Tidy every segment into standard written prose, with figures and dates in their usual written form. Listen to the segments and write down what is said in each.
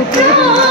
Oh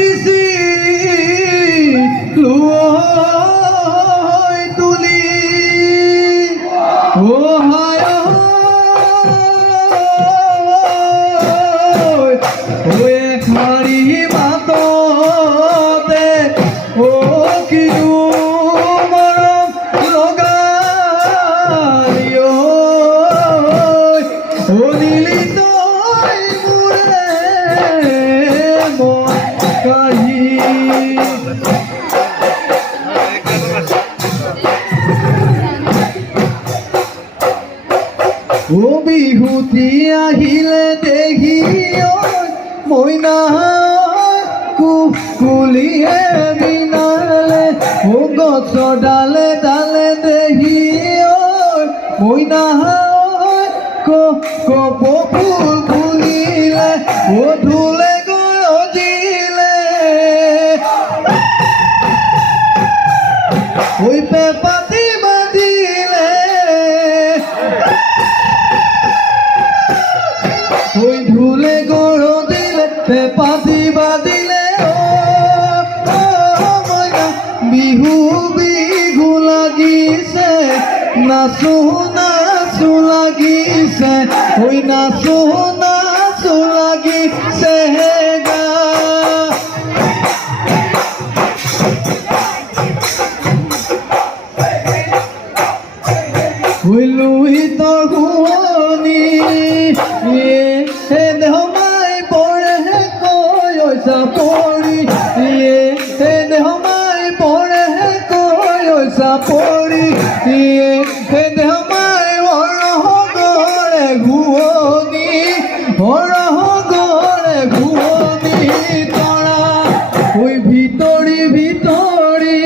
দিছি Louis তুলি হায় খাৰি মাততে কিনো মৰম লগাই নীলি তই মোৰে মন কাঢ়ি বিহুতি আহিলে দেখি মইনা কুলিয়ে বিনালে গছ ডালে ডালে দেখি মইনা কপ ফুল ফুলিলে ধুলে গৰজিলে পেপাতি বাজিলে ধুলে গৰজিলে পেপাতি বাজিলে বিহু বিহু লাগিছে নাচো নাচো লাগিছে নাচো নাচো লাগিছে গা লুই তোর শুৱনি দেহমাই পৰে কৈছা পৰি দেহমাই পৰে কৈছা পৰি দেহমাই অৰহ গৰে ঘুৱনি অৰহ গৰে ঘুৱনি তৰা ভিতৰি ভিতৰি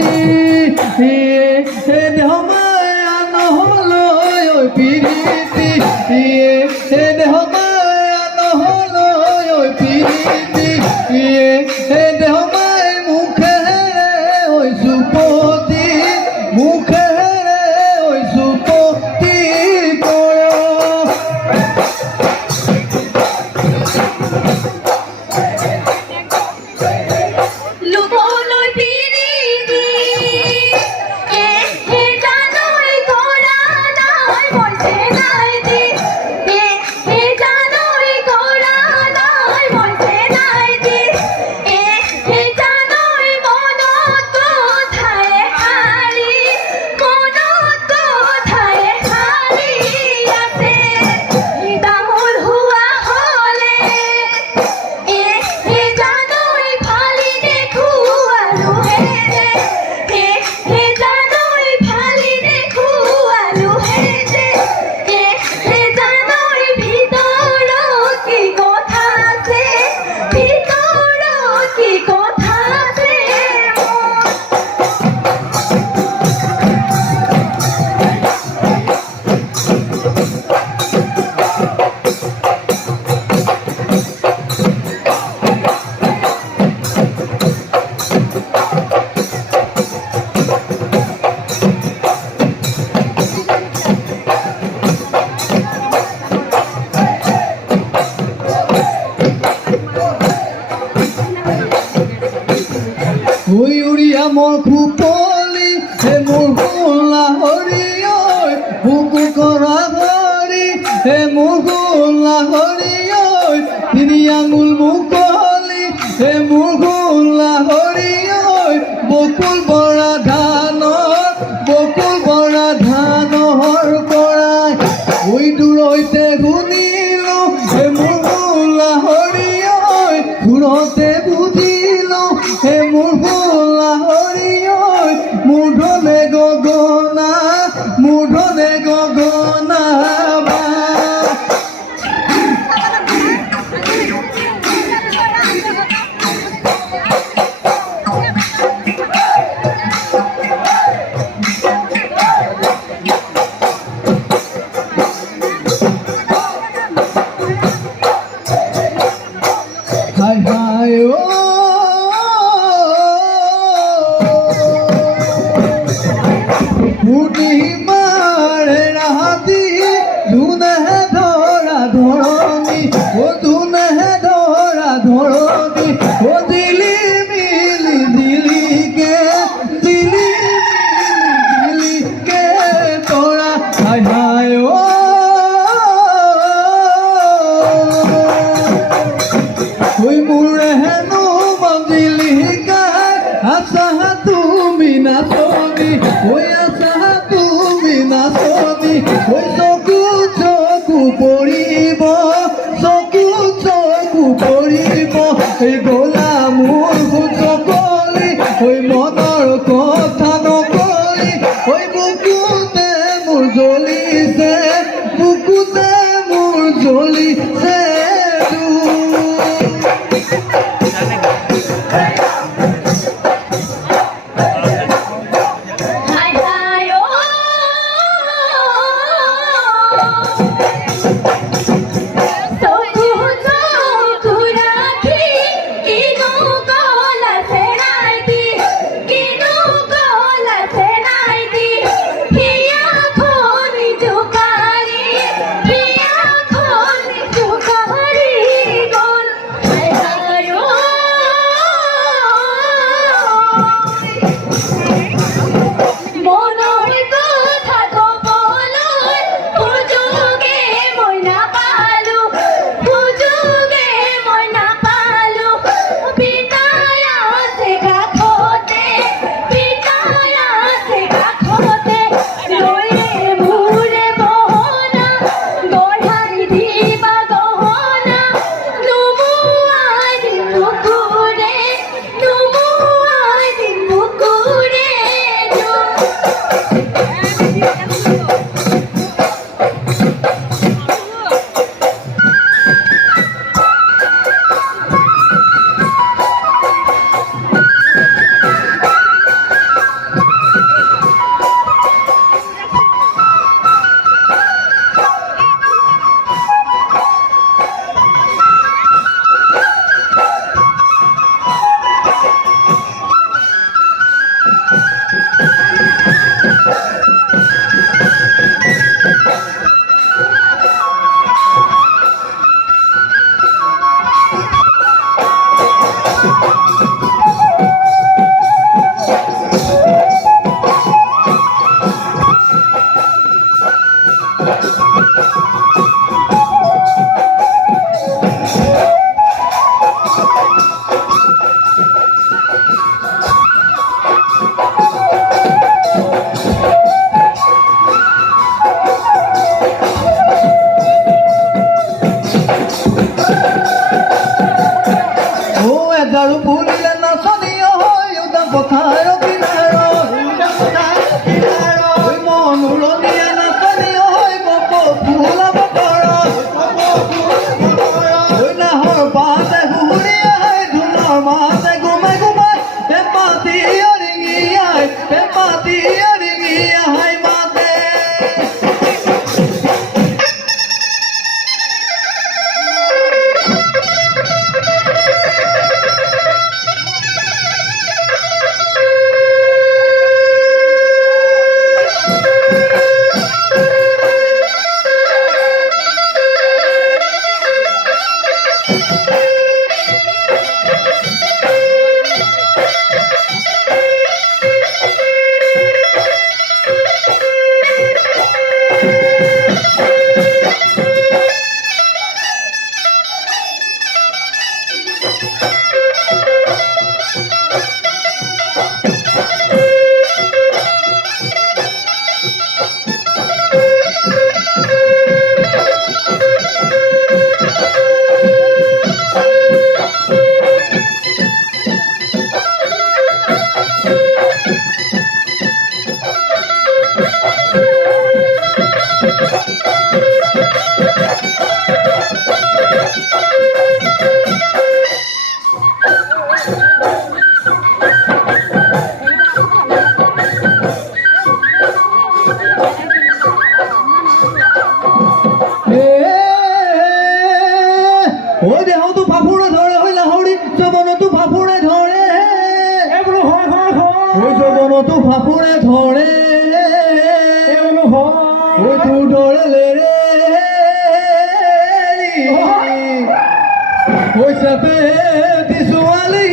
দেহমাই আনহলৈ পিৰিতি দেহমাই আনহলৈ পিৰিতি দেহমাই মুখেৰে হৈছো পতি মুখেৰে হৈছো পতি উৰিয়া মোৰ খুপলি মোৰ গোলা হৰি বুকু কৰা ধৰি মোৰ গোলা হৰি তিনি আঙুল মুকলি মোৰ গোলা হৰি বকুল বৰা ধানৰ পৰাই দূৰৈতে শুনিলো মোৰ গোলা হৰি দূৰতে বুজিলো মোৰ গোলা হৰি মূধনে গগনা হায় হায় পূৰ্ণিমাৰ ৰাতি ধুনে ধৰা ধৰণী ও ধুনে ধৰা ধৰণী ও দিলি এই গলা মোৰ চকলি ঐ মনৰ কথা নকলি ঐ বুকুতে মোৰ জ্বলিছে বুকুতে মোৰ জ্বলিছে এগাৰো ফুলিলে নাচনীয় হয় উদাম পথাৰ কিনাৰত মন উৰণীয়া নাচনীয় হয় বপ ফুলা বতৰত নাহৰ পাতে ঘূৰিয়াই ধুনৰ মাতে গুমাই গুমাই পেঁপাতি অৰিঙিয়াই মাতে ঐ দেহতো ফাফুৰে ধৰে হৈ লাহৰি যৌৱনতো ফাফুৰে ধৰে ঐ যৌৱনতো ফাফুৰে ধৰে ঐ তোৰ ধৰে ঐ চেপে ছোৱালী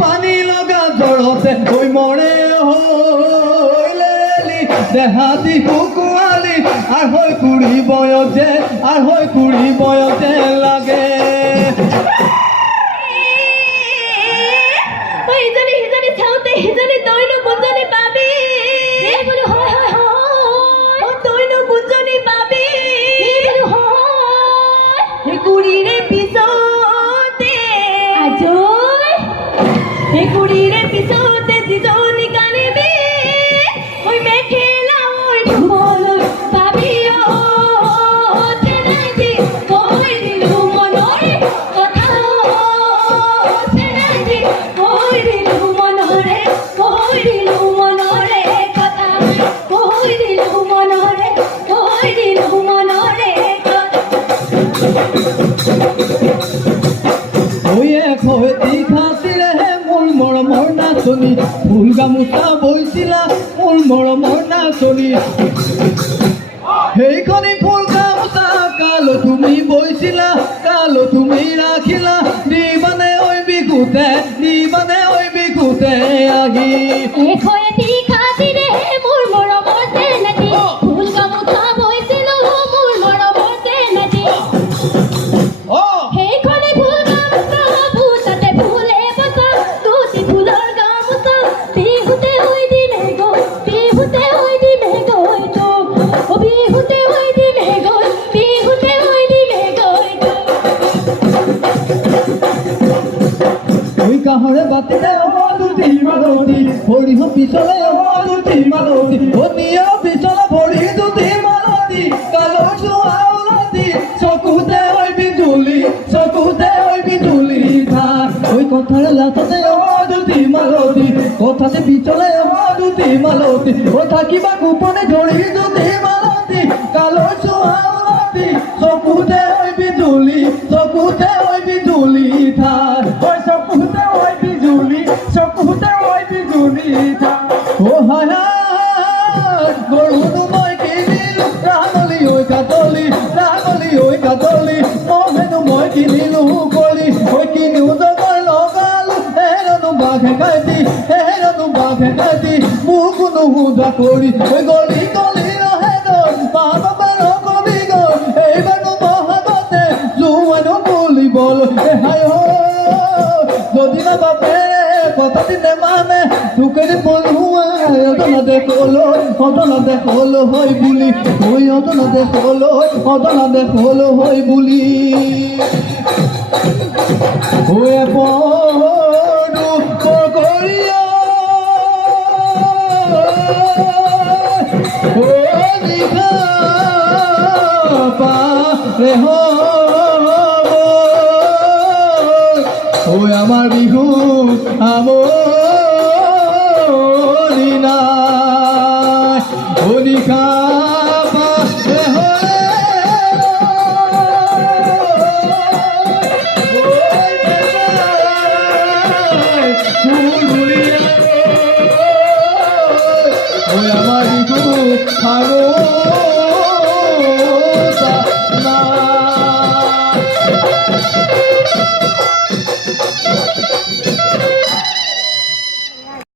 পানী লগা জ্বৰতে ঐ মৰে হৈলেলি দেহাতি শুকুৱালি আৰ হৈ কুড়ি বয়সে লাগে কুড়িৰে পিছতে আজো নাচনী ফুল গামোচা বৈছিলা মোৰ মৰমৰ নাচনী সেইখনি ফুল গামোচা কালো তুমি বৈছিলা কালো তুমি ৰাখিলা দিবানে ঐ বিহুতে আহি এখয়েতি খাতিৰে মোৰ মৰমৰ চেনেটি ফুল গামোচা বৈছিলো মোৰ মৰমৰ চেনেটি সেইখনে ফুল গামোচা বুটাতে ফুলে বচা দুটি ফুলৰ গামোচা বিহুতে হৈ দিলে গৈ বিহুতে হৈ দিলে গৈ তো বিহুতে হৈ দিলে গৈ বিহুতে হৈ দিলে গৈ ওই কাহৰে বাতিতে দুটি মালতী ভৰিহ পিছলে দুটি মালতী অনিয়া পিছলে ভৰি দুটি মালতী কালো চুৱাউলতী চকুতে হৈ বিজুলি ধাৰ ওই কথাৰে লাচতে দুটি মালতী কথাতে পিছলে দুটি মালতী ও থাকিবা গোপনে ধৰি দুটি মালতী কালো চুৱাউলতী চকুতে হৈ বিজুলি ধাৰ ঐ চকুতে হৈ বিজুলি ধাৰ ও হায় গৰুনো মই কিনিলো ৰাগলি ঐ কাতলি মহেনো মই কিনিলো কলি ঐ কিনিও জগৰ লগালো হেৰনো বাঘে কাটি মোকো নুসুধা কৰি ঐ গলি ৰহে গল বাবাৰ কবি গল এইবাৰো মহাগতে জোৱানো বুলিবলৈ হায় যদি না বাপেৰে কথাটি নেমানে তোকেৰে বলুৱা অদনাতে কল হয় বুলি ঐ অদনাতে কল হয় বুলি ঐ পদু কৰিয়া ঐ নিশা পাৰে ওই আমাৰ বিহু আমৰি নাই অনিকা পাশে হলে ওই আমাৰ বিহু আমৰি